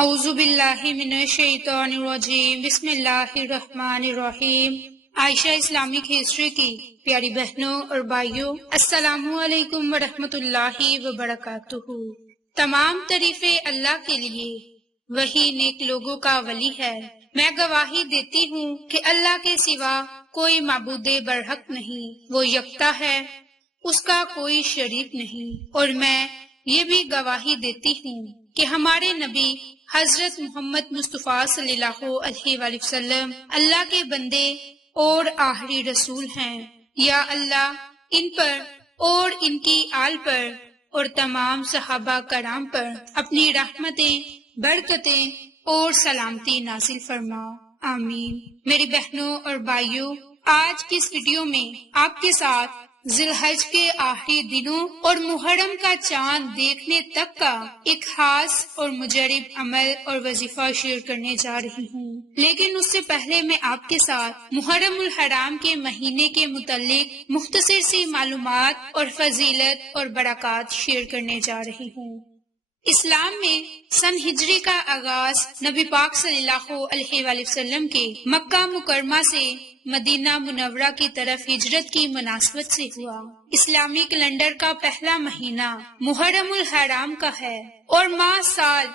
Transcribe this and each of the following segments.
اعوذ باللہ من الشیطان الرجیم، بسم اللہ الرحمن الرحیم۔ عائشہ اسلامک ہسٹری کی پیاری بہنوں اور بھائیوں، السلام علیکم ورحمۃ اللہ وبرکاتہ۔ تمام تعریفیں اللہ کے لیے، وہی نیک لوگوں کا ولی ہے۔ میں گواہی دیتی ہوں کہ اللہ کے سوا کوئی معبود برحق نہیں، وہ یکتا ہے، اس کا کوئی شریک نہیں۔ اور میں یہ بھی گواہی دیتی ہوں کہ ہمارے نبی حضرت محمد مصطفیٰ صلی اللہ علیہ وآلہ وسلم اللہ کے بندے اور آخری رسول ہیں۔ یا اللہ ان پر اور ان کی آل پر اور تمام صحابہ کرام پر اپنی رحمتیں، برکتیں اور سلامتی نازل فرما، آمین۔ میری بہنوں اور بھائیوں، آج کی اس ویڈیو میں آپ کے ساتھ ذی الحج کے آخری دنوں اور محرم کا چاند دیکھنے تک کا ایک خاص اور مجرب عمل اور وظیفہ شیئر کرنے جا رہی ہوں، لیکن اس سے پہلے میں آپ کے ساتھ محرم الحرام کے مہینے کے متعلق مختصر سی معلومات اور فضیلت اور برکات شیئر کرنے جا رہی ہوں۔ اسلام میں سن ہجری کا آغاز نبی پاک صلی اللہ علیہ وآلہ وسلم کے مکہ مکرمہ سے مدینہ منورہ کی طرف ہجرت کی مناسبت سے ہوا۔ اسلامی کیلنڈر کا پہلا مہینہ محرم الحرام کا ہے اور ماہ سال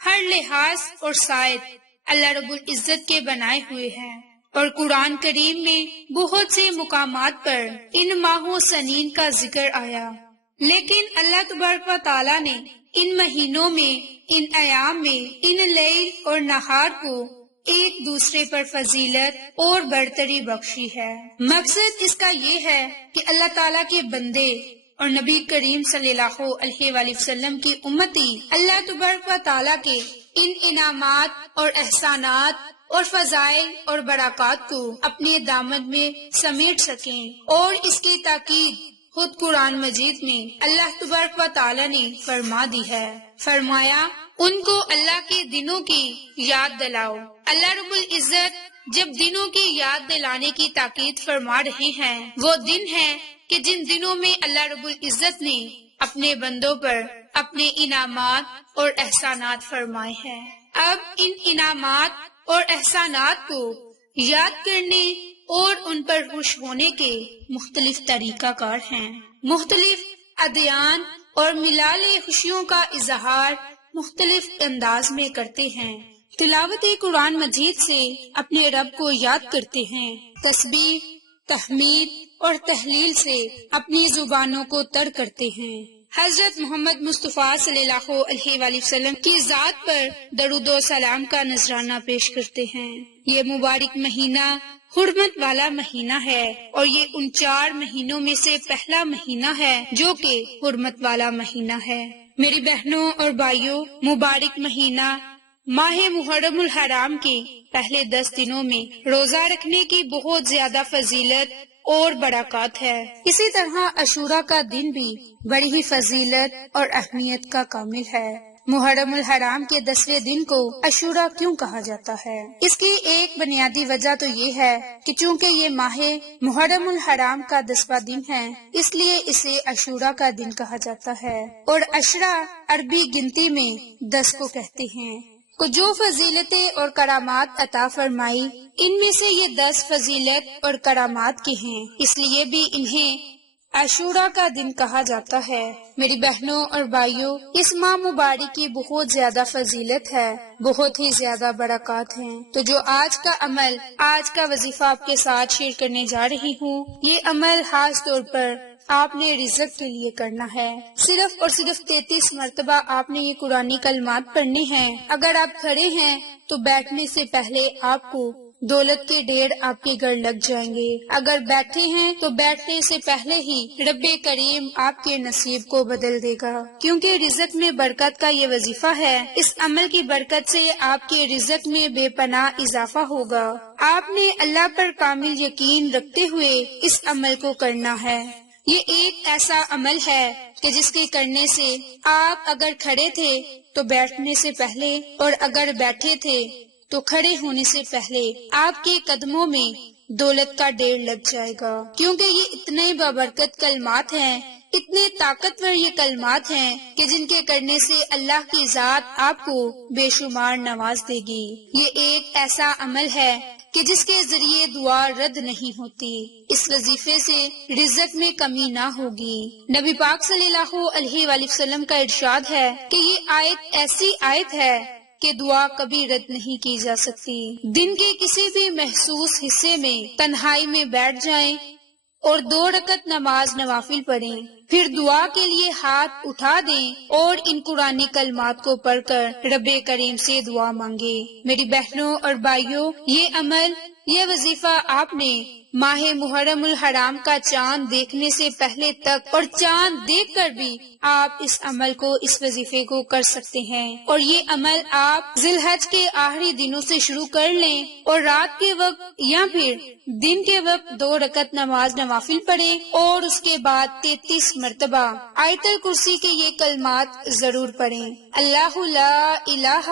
ہر لحاظ اور سائد اللہ رب العزت کے بنائے ہوئے ہیں، اور قرآن کریم میں بہت سے مقامات پر ان ماہ و سنین کا ذکر آیا، لیکن اللہ تبارک و تعالیٰ نے ان مہینوں میں، ان ایام میں، ان لیل اور نہار کو ایک دوسرے پر فضیلت اور برتری بخشی ہے۔ مقصد اس کا یہ ہے کہ اللہ تعالیٰ کے بندے اور نبی کریم صلی اللہ علیہ وآلہ وسلم کی امتی اللہ تبارک و تعالیٰ کے ان انعامات اور احسانات اور فضائل اور برکات کو اپنے دامن میں سمیٹ سکیں، اور اس کی تاکید خود قرآن مجید میں اللہ تبارک و تعالیٰ نے فرما دی ہے۔ فرمایا، ان کو اللہ کے دنوں کی یاد دلاؤ۔ اللہ رب العزت جب دنوں کی یاد دلانے کی تاکید فرما رہے ہیں، وہ دن ہیں کہ جن دنوں میں اللہ رب العزت نے اپنے بندوں پر اپنے انعامات اور احسانات فرمائے ہیں۔ اب ان انعامات اور احسانات کو یاد کرنے اور ان پر خوش ہونے کے مختلف طریقہ کار ہیں۔ مختلف ادیان اور ملال خوشیوں کا اظہار مختلف انداز میں کرتے ہیں۔ تلاوت قرآن مجید سے اپنے رب کو یاد کرتے ہیں، تسبیح، تحمید اور تحلیل سے اپنی زبانوں کو تر کرتے ہیں۔ حضرت محمد مصطفیٰ صلی اللہ علیہ وآلہ وسلم کی ذات پر درود و سلام کا نذرانہ پیش کرتے ہیں۔ یہ مبارک مہینہ حرمت والا مہینہ ہے، اور یہ ان 4 مہینوں میں سے پہلا مہینہ ہے جو کہ حرمت والا مہینہ ہے۔ میری بہنوں اور بھائیوں، مبارک مہینہ ماہ محرم الحرام کے پہلے 10 دنوں میں روزہ رکھنے کی بہت زیادہ فضیلت اور برکات ہے۔ اسی طرح عاشوراء کا دن بھی بڑی ہی فضیلت اور اہمیت کا کامل ہے۔ محرم الحرام کے 10ویں دن کو عاشوراء کیوں کہا جاتا ہے؟ اس کی ایک بنیادی وجہ تو یہ ہے کہ چونکہ یہ ماہ محرم الحرام کا 10واں دن ہے، اس لیے اسے عاشوراء کا دن کہا جاتا ہے، اور عشرہ عربی گنتی میں 10 کو کہتے ہیں۔ کو جو فضیلتیں اور کرامات عطا فرمائی، ان میں سے یہ 10 فضیلت اور کرامات کے ہیں، اس لیے بھی انہیں عاشوراء کا دن کہا جاتا ہے۔ میری بہنوں اور بھائیوں، اس ماہ مبارک کی بہت زیادہ فضیلت ہے، بہت ہی زیادہ برکات ہیں۔ تو جو آج کا عمل، آج کا وظیفہ آپ کے ساتھ شیئر کرنے جا رہی ہوں، یہ عمل خاص طور پر آپ نے رزق کے لیے کرنا ہے۔ صرف اور صرف 33 مرتبہ آپ نے یہ قرآنی کلمات پڑھنے ہیں۔ اگر آپ کھڑے ہیں تو بیٹھنے سے پہلے آپ کو دولت کے ڈھیر آپ کے گھر لگ جائیں گے۔ اگر بیٹھے ہیں تو بیٹھنے سے پہلے ہی رب کریم آپ کے نصیب کو بدل دے گا، کیونکہ رزق میں برکت کا یہ وظیفہ ہے۔ اس عمل کی برکت سے آپ کے رزق میں بے پناہ اضافہ ہوگا۔ آپ نے اللہ پر کامل یقین رکھتے ہوئے اس عمل کو کرنا ہے۔ یہ ایک ایسا عمل ہے کہ جس کے کرنے سے آپ اگر کھڑے تھے تو بیٹھنے سے پہلے، اور اگر بیٹھے تھے تو کھڑے ہونے سے پہلے آپ کے قدموں میں دولت کا ڈھیر لگ جائے گا، کیونکہ یہ اتنے بابرکت کلمات ہیں، اتنے طاقتور یہ کلمات ہیں کہ جن کے کرنے سے اللہ کی ذات آپ کو بے شمار نواز دے گی۔ یہ ایک ایسا عمل ہے کہ جس کے ذریعے دعا رد نہیں ہوتی۔ اس وظیفے سے رزق میں کمی نہ ہوگی۔ نبی پاک صلی اللہ علیہ وآلہ وسلم کا ارشاد ہے کہ یہ آیت ایسی آیت ہے کہ دعا کبھی رد نہیں کی جا سکتی۔ دن کے کسی بھی محسوس حصے میں تنہائی میں بیٹھ جائیں اور 2 رکعت نماز نوافل پڑھیں، پھر دعا کے لیے ہاتھ اٹھا دیں اور ان قرآنی کلمات کو پڑھ کر رب کریم سے دعا مانگے۔ میری بہنوں اور بھائیوں، یہ عمل، یہ وظیفہ آپ نے ماہ محرم الحرام کا چاند دیکھنے سے پہلے تک اور چاند دیکھ کر بھی آپ اس عمل کو، اس وظیفے کو کر سکتے ہیں۔ اور یہ عمل آپ ذی الحج کے آخری دنوں سے شروع کر لیں اور رات کے وقت یا پھر دن کے وقت 2 رکعت نماز نوافل پڑھیں اور اس کے بعد 33 مرتبہ آیت الکرسی کے یہ کلمات ضرور پڑھیں۔ اللہ لا الہ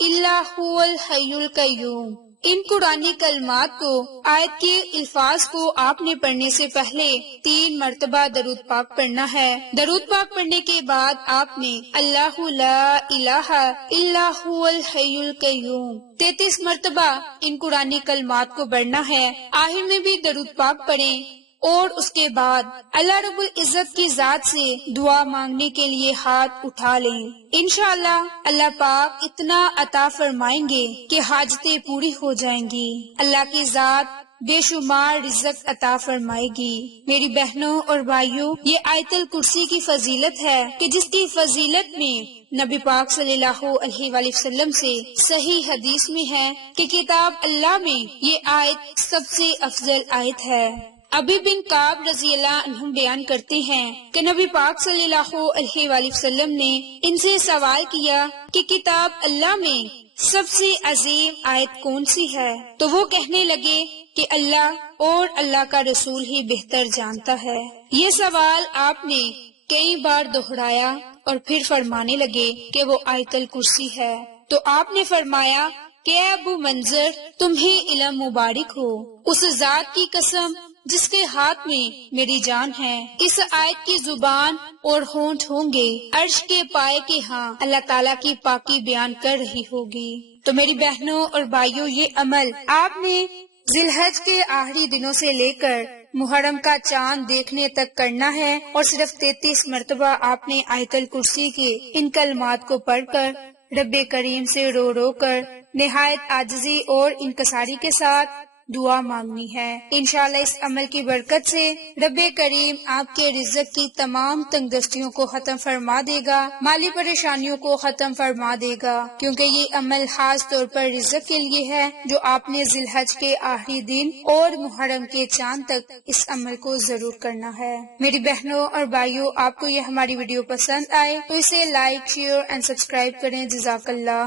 الا هو الحی القیوم۔ ان قرآنی کلمات کو، آیت کے الفاظ کو آپ نے پڑھنے سے پہلے 3 مرتبہ درود پاک پڑھنا ہے۔ درود پاک پڑھنے کے بعد آپ نے اللہ لا الہ الا هو الحی القیوم 33 مرتبہ ان قرآنی کلمات کو پڑھنا ہے۔ آخر میں بھی درود پاک پڑھیں اور اس کے بعد اللہ رب العزت کی ذات سے دعا مانگنے کے لیے ہاتھ اٹھا لیں۔ انشاءاللہ اللہ پاک اتنا عطا فرمائیں گے کہ حاجتیں پوری ہو جائیں گی۔ اللہ کی ذات بے شمار رزق عطا فرمائے گی۔ میری بہنوں اور بھائیوں، یہ آیت الکرسی کی فضیلت ہے کہ جس کی فضیلت میں نبی پاک صلی اللہ علیہ وآلہ وسلم سے صحیح حدیث میں ہے کہ کتاب اللہ میں یہ آیت سب سے افضل آیت ہے۔ ابی بن کعب رضی اللہ عنہ بیان کرتے ہیں کہ نبی پاک صلی اللہ علیہ وآلہ وسلم نے ان سے سوال کیا کہ کتاب اللہ میں سب سے عظیم آیت کون سی ہے؟ تو وہ کہنے لگے کہ اللہ اور اللہ کا رسول ہی بہتر جانتا ہے۔ یہ سوال آپ نے کئی بار دہرایا اور پھر فرمانے لگے کہ وہ آیت الکرسی ہے۔ تو آپ نے فرمایا کہ اے ابو منذر، تمہیں علم مبارک ہو، اس ذات کی قسم جس کے ہاتھ میں میری جان ہے، اس آیت کی زبان اور ہونٹ ہوں گے، عرش کے پائے کے ہاں اللہ تعالیٰ کی پاکی بیان کر رہی ہوگی۔ تو میری بہنوں اور بھائیوں، یہ عمل آپ نے ذی الحج کے آخری دنوں سے لے کر محرم کا چاند دیکھنے تک کرنا ہے، اور صرف 33 مرتبہ آپ نے آیت الکرسی کے ان کلمات کو پڑھ کر رب کریم سے رو رو کر نہایت عاجزی اور انکساری کے ساتھ دعا مانگنی ہے۔ انشاءاللہ اس عمل کی برکت سے رب کریم آپ کے رزق کی تمام تنگ دستیوں کو ختم فرما دے گا، مالی پریشانیوں کو ختم فرما دے گا، کیونکہ یہ عمل خاص طور پر رزق کے لیے ہے جو آپ نے ذی الحج کے آخری دن اور محرم کے چاند تک اس عمل کو ضرور کرنا ہے۔ میری بہنوں اور بھائیوں، آپ کو یہ ہماری ویڈیو پسند آئے تو اسے لائک، شیئر اینڈ سبسکرائب کریں۔ جزاک اللہ۔